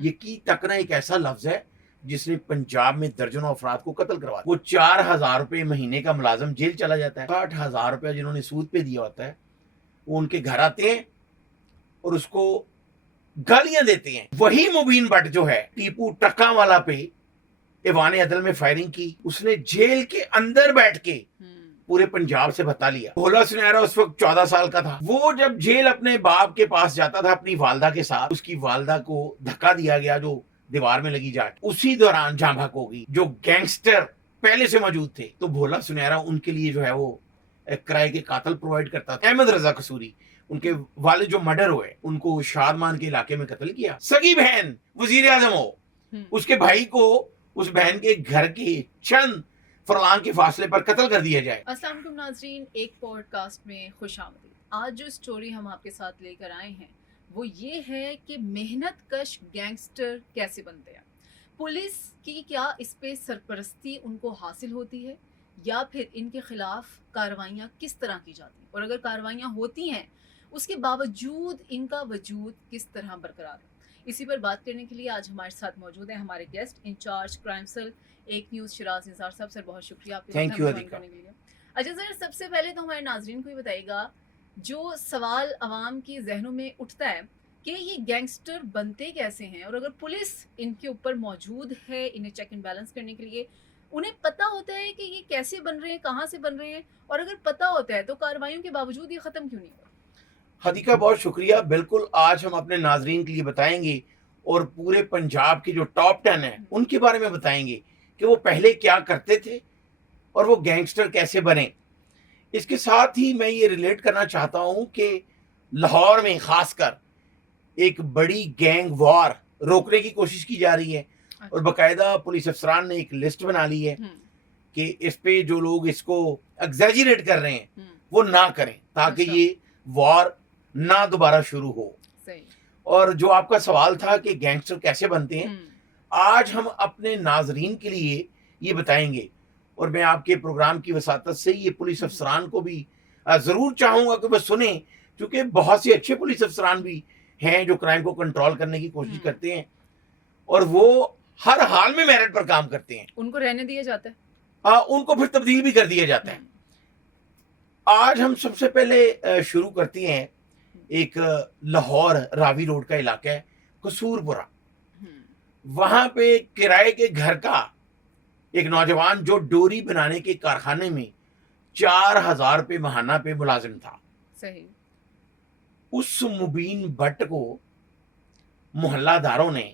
یقین تکنا ایک ایسا لفظ ہے جس نے پنجاب میں درجنوں افراد کو قتل کروا دیا. وہ 4,000 روپے مہینے کا ملازم جیل چلا جاتا ہے. 60,000 روپے جنہوں نے سود پہ دیا ہوتا ہے وہ ان کے گھر آتے ہیں اور اس کو گالیاں دیتے ہیں. وہی مبین بٹ جو ہے ٹیپو ٹکا والا پہ ایوان عدل میں فائرنگ کی. اس نے جیل کے اندر بیٹھ کے پورے پنجاب سے بتا لیا. بھولا سنہرا اس وقت 14 سال کا تھا. وہ جب جیل اپنے باپ کے پاس جاتا تھا اپنی والدہ کے ساتھ, اس کی والدہ کو دھکا دیا گیا جو دیوار میں لگی جاٹ. اسی دوران جان بحق ہو گئی. جو گینگسٹر پہلے سے موجود تھے تو بھولا سنہرا ان کے لیے جو ہے وہ کرائے کے قاتل پرووائڈ کرتا تھا. احمد رضا قصوری, ان کے والد جو مرڈر ہوئے, ان کو شادمان کے علاقے میں قتل کیا. سگی بہن وزیر اعظم ہو, اس کے بھائی کو اس بہن کے گھر کے چند فرلانگ کے فاصلے پر قتل کر دیا جائے. السلام علیکم ناظرین, ایک پوڈ کاسٹ میں خوش آمدید. آج جو اسٹوری ہم آپ کے ساتھ لے کر آئے ہیں وہ یہ ہے کہ محنت کش گینگسٹر کیسے بنتے ہیں. پولیس کی کیا اس پہ سرپرستی ان کو حاصل ہوتی ہے, یا پھر ان کے خلاف کارروائیاں کس طرح کی جاتی ہیں, اور اگر کارروائیاں ہوتی ہیں اس کے باوجود ان کا وجود کس طرح برقرار ہے. اسی پر بات کرنے کے لیے آج ہمارے ساتھ موجود ہیں ہمارے گیسٹ انچارج کرائم سیل ایک نیوز شراز نثار صاحب. سر بہت شکریہ آپ کے ساتھ جوائن کرنے کے لیے. اچھا سر, سب سے پہلے تو ہمارے ناظرین کو یہ بتائیے گا, جو سوال عوام کی ذہنوں میں اٹھتا ہے کہ یہ گینگسٹر بنتے کیسے ہیں, اور اگر پولیس ان کے اوپر موجود ہے انہیں چیک اینڈ بیلنس کرنے کے لیے, انہیں پتہ ہوتا ہے کہ یہ کیسے بن رہے ہیں, کہاں سے بن رہے ہیں, اور اگر پتہ ہوتا ہے تو کارروائیوں کے باوجود یہ ختم کیوں نہیں ہو رہا؟ حدیقہ بہت شکریہ. بالکل آج ہم اپنے ناظرین کے لیے بتائیں گے اور پورے پنجاب کے جو ٹاپ 10 ہیں ان کے بارے میں بتائیں گے کہ وہ پہلے کیا کرتے تھے اور وہ گینگسٹر کیسے بنے. اس کے ساتھ ہی میں یہ ریلیٹ کرنا چاہتا ہوں کہ لاہور میں خاص کر ایک بڑی گینگ وار روکنے کی کوشش کی جا رہی ہے, اور باقاعدہ پولیس افسران نے ایک لسٹ بنا لی ہے کہ اس پہ جو لوگ اس کو ایگزیجریٹ کر رہے ہیں وہ نہ کریں, تاکہ یہ وار نہ دوبارہ شروع ہو. اور جو آپ کا سوال تھا کہ گینگسٹر کیسے بنتے ہیں, آج ہم اپنے ناظرین کے لیے یہ بتائیں گے, اور میں آپ کے پروگرام کی وساطت سے یہ پولیس افسران کو بھی ضرور چاہوں گا کہ وہ سنیں, کیونکہ بہت سے اچھے پولیس افسران بھی ہیں جو کرائم کو کنٹرول کرنے کی کوشش کرتے ہیں, اور وہ ہر حال میں میرٹ پر کام کرتے ہیں. ان کو رہنے دیا جاتا ہے, ان کو پھر تبدیل بھی کر دیا جاتا ہے. آج ہم سب سے پہلے شروع کرتے ہیں ایک لاہور راوی روڈ کا علاقہ ہے قصور پورہ. وہاں پہ کرائے کے گھر کا ایک نوجوان جو ڈوری بنانے کے کارخانے میں 4,000 روپے ماہانہ پہ ملازم تھا. صحیح. اس مبین بٹ کو محلہ داروں نے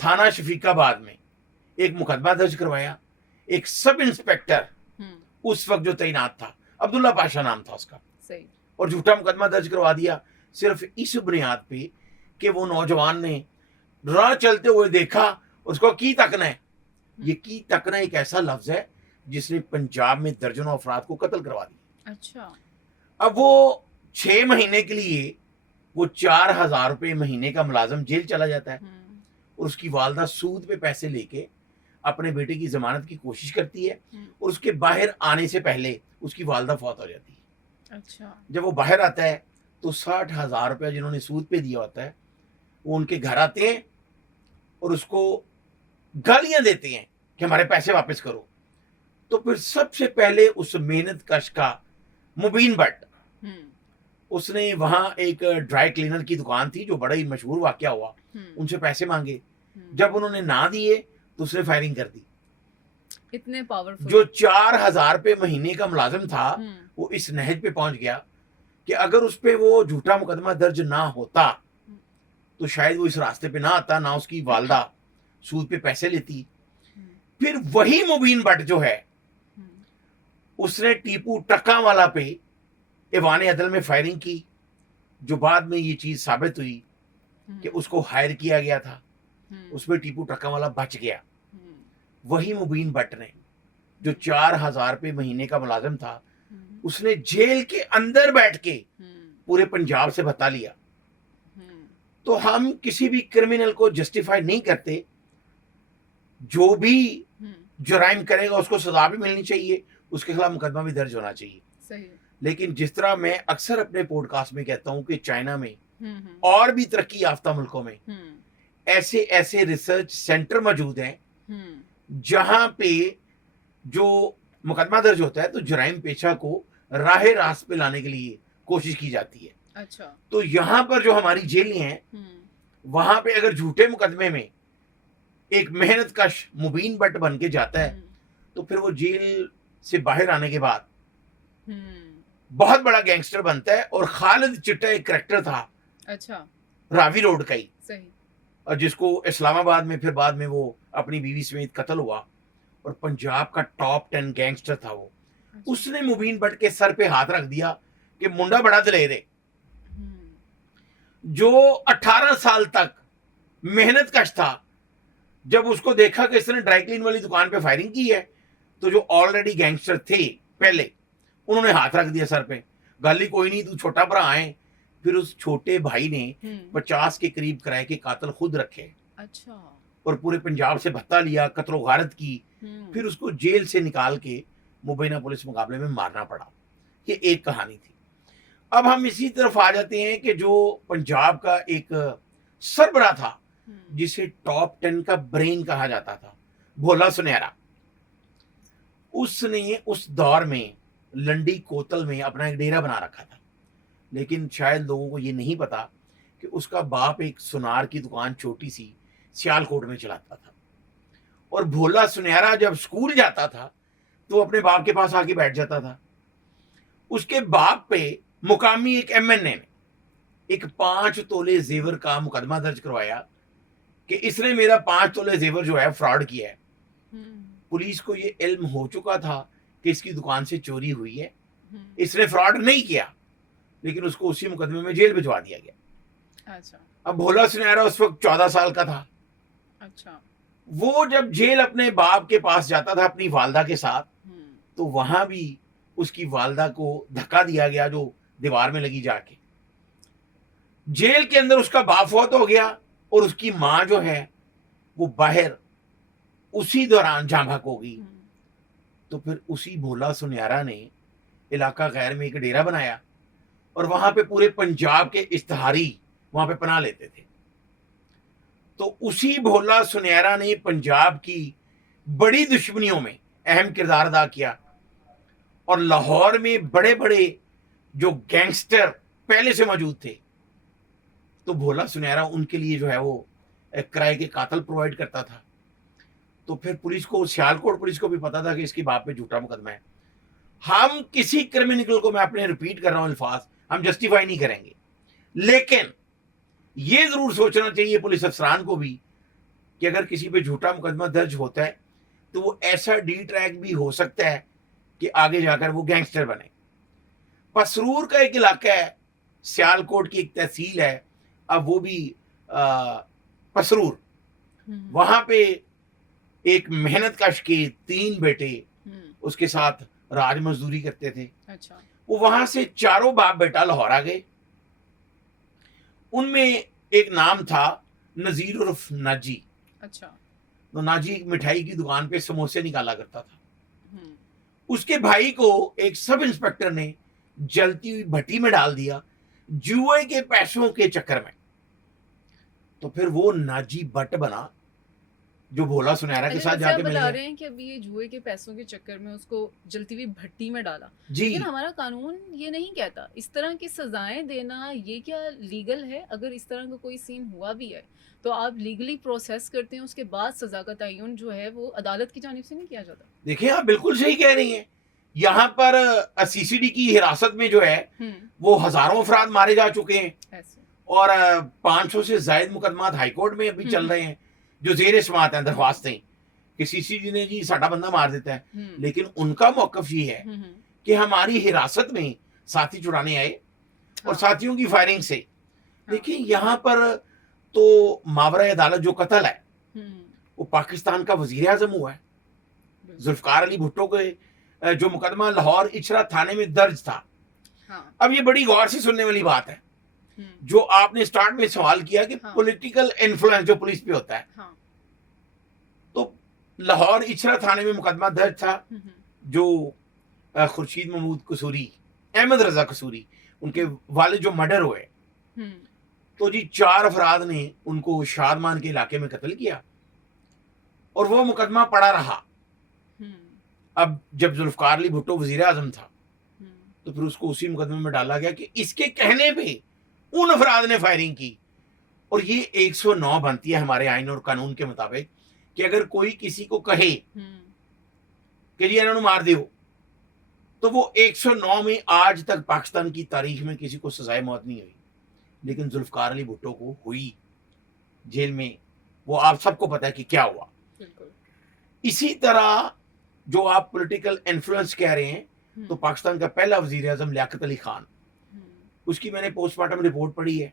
تھانہ شفیق آباد میں ایک مقدمہ درج کروایا. ایک سب انسپیکٹر اس وقت جو تعینات تھا, عبداللہ پاشا نام تھا اس کا, صحیح, اور جھوٹا مقدمہ درج کروا دیا صرف اس بنیاد پہ کہ وہ نوجوان نے راہ چلتے ہوئے دیکھا اس کو کی تکنا ہے. یہ کی تکنا ایک ایسا لفظ ہے جس نے پنجاب میں درجنوں افراد کو قتل کروا دیا. اچھا. اب وہ 6 مہینے کے لیے وہ 4,000 روپے مہینے کا ملازم جیل چلا جاتا ہے, اور اس کی والدہ سود پہ پیسے لے کے اپنے بیٹے کی ضمانت کی کوشش کرتی ہے, اور اس کے باہر آنے سے پہلے اس کی والدہ فوت ہو جاتی ہے. اچھا. جب وہ باہر آتا ہے تو 60,000 روپے جنہوں نے سود پہ دیا ہوتا ہے وہ ان کے گھر آتے ہیں اور اس کو گالیاں دیتے ہیں کہ ہمارے پیسے واپس کرو. تو پھر سب سے پہلے اس محنت کش کا مبین بٹ, اس نے وہاں ایک ڈرائی کلینر کی دکان تھی جو بڑا ہی مشہور واقعہ ہوا, ان سے پیسے مانگے. جب انہوں نے نہ دیے تو اس نے فائرنگ کر دی. اتنے پاورفل. جو 4,000 روپے مہینے کا ملازم تھا وہ اس نہج پہ پہنچ گیا کہ اگر اس پہ وہ جھوٹا مقدمہ درج نہ ہوتا تو شاید وہ اس راستے پہ نہ آتا, نہ اس کی والدہ سود پہ پیسے لیتی. پھر وہی مبین بٹ جو ہے اس نے ٹیپو ٹکا والا پہ ایوان عدل میں فائرنگ کی, جو بعد میں یہ چیز ثابت ہوئی کہ اس کو ہائر کیا گیا تھا. اس میں ٹیپو ٹکا والا بچ گیا. وہی مبین بٹ نے جو 4,000 روپے مہینے کا ملازم تھا اس نے جیل کے اندر بیٹھ کے پورے پنجاب سے بتا لیا. تو ہم کسی بھی کرمنل کو جسٹیفائی نہیں کرتے, جو بھی جرائم کرے گا اس کو سزا بھی ملنی چاہیے, اس کے خلاف مقدمہ بھی درج ہونا چاہیے. صحیح. لیکن جس طرح میں اکثر اپنے پوڈ کاسٹ میں کہتا ہوں کہ چائنا میں اور بھی ترقی یافتہ ملکوں میں ایسے ایسے ریسرچ سینٹر موجود ہیں ہم، جہاں پہ جو مقدمہ درج ہوتا ہے تو جرائم پیشہ کو راہ راست پہ لانے کے لیے کوشش کی جاتی ہے. اچھا، تو یہاں پر جو ہماری جیلیں ہیں ہم، وہاں پہ اگر جھوٹے مقدمے میں ایک محنت کش مبین بٹ بن کے جاتا ہے ہم، تو پھر وہ جیل سے باہر آنے کے بعد ہم، بہت بڑا گینگسٹر بنتا ہے. اور خالد چٹا ایک کریکٹر تھا اچھا، راوی روڈ کا ہی, صحیح، اور جس کو اسلام آباد میں پھر بعد میں وہ اپنی بیوی سمیت قتل ہوا, اور پنجاب کا ٹاپ 10 گینگسٹر تھا وہ. اچھا، اس نے مبین بٹ کے سر پہ ہاتھ رکھ دیا کہ منڈا بڑا دلیر ہے, ہم، جو 18 سال تک محنت کش تھا. جب اس کو دیکھا کہ اس نے ڈرائی کلین والی دکان پہ فائرنگ کی ہے تو جو آلریڈی گینگسٹر تھے پہلے انہوں نے ہاتھ رکھ دیا سر پہ, گالی کوئی نہیں تو چھوٹا بھرا آئے. پھر اس چھوٹے بھائی نے ہم، 50 کے قریب کرائے کے قاتل خود رکھے اچھا، اور پورے پنجاب سے بھتہ لیا, قتل و غارت کی, ہم، پھر اس کو جیل سے نکال کے مبینہ پولیس مقابلے میں مارنا پڑا. یہ ایک کہانی تھی. اب ہم اسی طرف آ جاتے ہیں کہ جو پنجاب کا ایک سربراہ تھا ہم، جسے ٹاپ 10 کا برین کہا جاتا تھا, بھولا سنہرا. اس نے اس دور میں لنڈی کوتل میں اپنا ایک ڈیرا بنا رکھا تھا, لیکن شاید لوگوں کو یہ نہیں پتا کہ اس کا باپ ایک سنار کی دکان چھوٹی سی سیال کوٹ میں چلاتا تھا. اور بھولا سنہرا جب اسکول جاتا تھا تو وہ اپنے باپ کے پاس آ کے بیٹھ جاتا تھا. اس کے باپ پہ مقامی ایک ایم این اے نے ایک 5 تولے زیور کا مقدمہ درج کروایا کہ اس نے میرا 5 تولے زیور جو ہے فراڈ کیا ہے. ہم، پولیس کو یہ علم ہو چکا تھا کہ اس کی دکان سے چوری ہوئی ہے, ہم، اس نے فراڈ نہیں کیا, لیکن اس کو اسی مقدمے میں جیل بھجوا دیا گیا. اچھا، اب بھولا سنہرا اس وقت 14 سال کا تھا. اچھا، وہ جب جیل اپنے باپ کے پاس جاتا تھا اپنی والدہ کے ساتھ ہم، تو وہاں بھی اس کی والدہ کو دھکا دیا گیا جو دیوار میں لگی جا کے. جیل کے اندر اس کا باپ فوت ہو گیا اور اس کی ماں جو ہے وہ باہر اسی دوران جاں بحق ہو گئی. ہم، تو پھر اسی بھولا سنہرا نے علاقہ غیر میں ایک ڈیرا بنایا اور وہاں پہ پورے پنجاب کے اشتہاری وہاں پہ پناہ لیتے تھے. تو اسی بھولا سنہرا نے پنجاب کی بڑی دشمنیوں میں اہم کردار ادا کیا, اور لاہور میں بڑے بڑے جو گینگسٹر پہلے سے موجود تھے تو بھولا سنہرا ان کے لیے جو ہے وہ کرائے کے قاتل پرووائڈ کرتا تھا. تو پھر پولیس کو, سیالکوٹ پولیس کو بھی پتا تھا کہ اس کی باپ پہ جھوٹا مقدمہ ہے. ہم کسی کرمینل کو, میں اپنے ریپیٹ کر رہا ہوں الفاظ, ہم جسٹیفائی نہیں کریں گے, لیکن یہ ضرور سوچنا چاہیے پولیس افسران کو بھی کہ اگر کسی پہ جھوٹا مقدمہ درج ہوتا ہے تو وہ ایسا ڈی ٹریک بھی ہو سکتا ہے کہ آگے جا کر وہ گینگسٹر بنے. پسرور کا ایک علاقہ ہے, سیالکوٹ کی ایک تحصیل ہے, اب وہ بھی پسرور, ہم، وہاں پہ ایک محنت کش کے 3 بیٹے ہم، اس کے ساتھ راج مزدوری کرتے تھے. اچھا، وہ وہاں سے چاروں باپ بیٹا لاہور آ گئے. ان میں ایک نام تھا نذیر عرف ناجی. اچھا، تو ناجی ایک مٹھائی کی دکان پہ سموسے نکالا کرتا تھا. ہم، اس کے بھائی کو ایک سب انسپیکٹر نے جلتی ہوئی بھٹی میں ڈال دیا جوئے کے پیسوں کے چکر میں. تو پھر وہ ناجی بٹ بنا جو بھولا سنہرا کے اچھا، ساتھ جیسے جا آپ کے مل بتا گیا. رہے ہیں کہ ابھی یہ جوئے کے پیسوں کے چکر میں اس کو جلتی ہوئی بھٹی میں ڈالا, جی لیکن ہمارا قانون یہ نہیں کہتا. اس طرح کی سزائیں دینا یہ کیا لیگل ہے؟ اگر اس طرح کا کوئی سین ہوا بھی ہے تو آپ لیگلی پروسیس کرتے ہیں, اس کے بعد سزا کا تعین جو ہے وہ عدالت کی جانب سے نہیں کیا جاتا. دیکھیں آپ بالکل صحیح کہہ رہی ہیں. یہاں پر سی سی ڈی کی حراست میں جو ہے ہم، وہ ہزاروں افراد مارے جا چکے ہیں, ایسے، اور 500 سے زائد مقدمات ہائی کورٹ میں ابھی چل رہے ہیں جو زیر سماعت ہیں درخواستیں کہ سی سی ڈی نے جی ساڈا بندہ مار دیتا ہے. ہم، لیکن ان کا موقف یہ ہے ہم، کہ ہماری حراست میں ساتھی چھڑانے آئے اور ہاں، ساتھیوں کی فائرنگ سے. ہاں، دیکھیں یہاں پر تو ماورا عدالت جو قتل ہے ہم، وہ پاکستان کا وزیر اعظم ہوا ہے. بالکل، ذوالفقار علی بھٹو کے جو مقدمہ لاہور اچھرا تھانے میں درج تھا. ہاں، اب یہ بڑی غور سے سننے والی بات ہے ہم، جو آپ نے سٹارٹ میں سوال کیا کہ ہاں، پولیٹیکل انفلوئنس جو پولیس پہ ہوتا ہے. ہاں، تو لاہور اچھرا تھانے میں مقدمہ درج تھا ہم، جو خورشید محمود قصوری, احمد رضا قصوری, ان کے والد جو مرڈر ہوئے, ہم، تو جی 4 افراد نے ان کو شادمان کے علاقے میں قتل کیا اور وہ مقدمہ پڑا رہا. اب جب ذوالفقار علی بھٹو وزیر اعظم تھا تو پھر اس کو اسی مقدمے میں ڈالا گیا کہ اس کے کہنے پہ ان افراد نے فائرنگ کی. اور یہ 109 بنتی ہے ہمارے آئین اور قانون کے مطابق کہ اگر کوئی کسی کو کہے کہ جی انہوں نے مار دیو تو وہ 109 میں آج تک پاکستان کی تاریخ میں کسی کو سزائے موت نہیں ہوئی، لیکن ذوالفقار علی بھٹو کو ہوئی جیل میں. وہ آپ سب کو پتا ہے کہ کیا ہوا. اسی طرح جو آپ پولیٹیکل انفلوئنس کہہ رہے ہیں تو پاکستان کا پہلا وزیر اعظم لیاقت علی خان، اس کی میں نے پوسٹ مارٹم رپورٹ پڑھی ہے.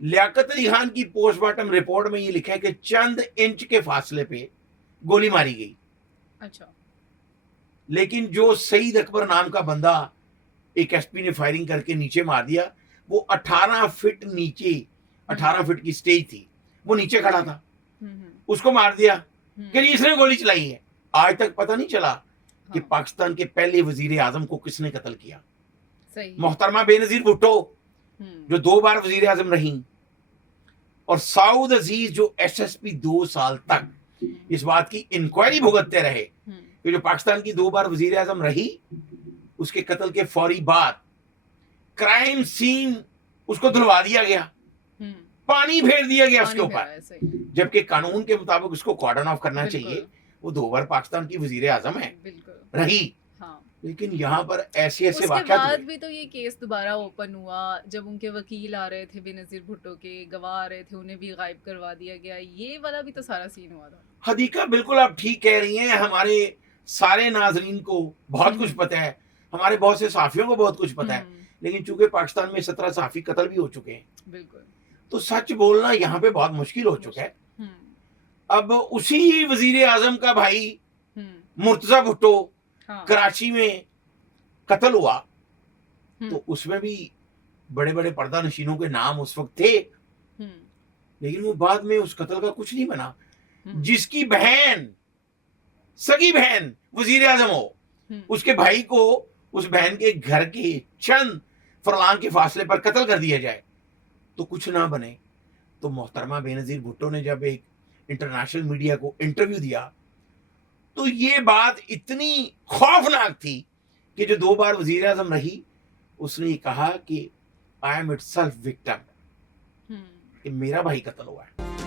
لیاقت علی خان کی پوسٹ مارٹم رپورٹ میں یہ لکھا ہے کہ چند انچ کے فاصلے پہ گولی ماری گئی. اچھا. لیکن جو سعید اکبر نام کا بندہ ایک ایس پی نے فائرنگ کر کے نیچے مار دیا، وہ 18 فٹ نیچے، 18 فٹ کی سٹیج تھی، وہ نیچے کھڑا تھا، اس کو مار دیا کہ اس نے گولی چلائی ہے. آج تک پتہ نہیں چلا کہ پاکستان کے پہلے وزیر اعظم کو کس نے قتل کیا. محترمہ بے نظیر بھٹو جو 2 بار وزیر اعظم رہیں، اور سعود عزیز جو ایس ایس پی 2 سال تک اس بات کی انکوائری بھگتتے رہے کہ جو پاکستان کی 2 بار وزیر اعظم رہی، اس کے قتل کے فوری بعد کرائم سین اس کو دھلوا دیا گیا، پانی پھیر دیا گیا اس کے اوپر، جبکہ قانون کے مطابق اس کو کارڈن آف کرنا چاہیے. وہ 2 بار پاکستان کی وزیر اعظم ہے رہی، لیکن یہاں پر ایسے اس کے واقعات بعد بھی تو یہ کیس دوبارہ اوپن ہوا جب ان کے وکیل آ رہے تھے، بے نظیر بھٹو کے گواہ آ رہے تھے، انہیں بھی غائب کروا دیا گیا. یہ والا بھی تو سارا سین ہوا تھا. حدیقہ بالکل آپ ٹھیک کہہ رہی ہیں. ہمارے سارے ناظرین کو بہت کچھ پتہ ہے، ہمارے بہت سے صحافیوں کو بہت کچھ پتہ ہے، لیکن چونکہ پاکستان میں 17 صحافی قتل بھی ہو چکے ہیں، بالکل، تو سچ بولنا یہاں پہ بہت مشکل ہو چکا ہے. اب اسی وزیر اعظم کا بھائی مرتضی بھٹو کراچی میں قتل ہوا، تو اس میں بھی بڑے بڑے پردہ نشینوں کے نام اس وقت تھے، لیکن وہ بعد میں اس قتل کا کچھ نہیں بنا. جس کی بہن، سگی بہن وزیر اعظم ہو، اس کے بھائی کو اس بہن کے گھر کے چند فرلانگ کے فاصلے پر قتل کر دیا جائے تو کچھ نہ بنے. تو محترمہ بے نظیر بھٹو نے جب ایک انٹرنیشنل میڈیا کو انٹرویو دیا تو یہ بات اتنی خوفناک تھی کہ جو 2 بار وزیر اعظم رہی، اس نے یہ کہا کہ I am it self victim, کہ میرا بھائی قتل ہوا ہے.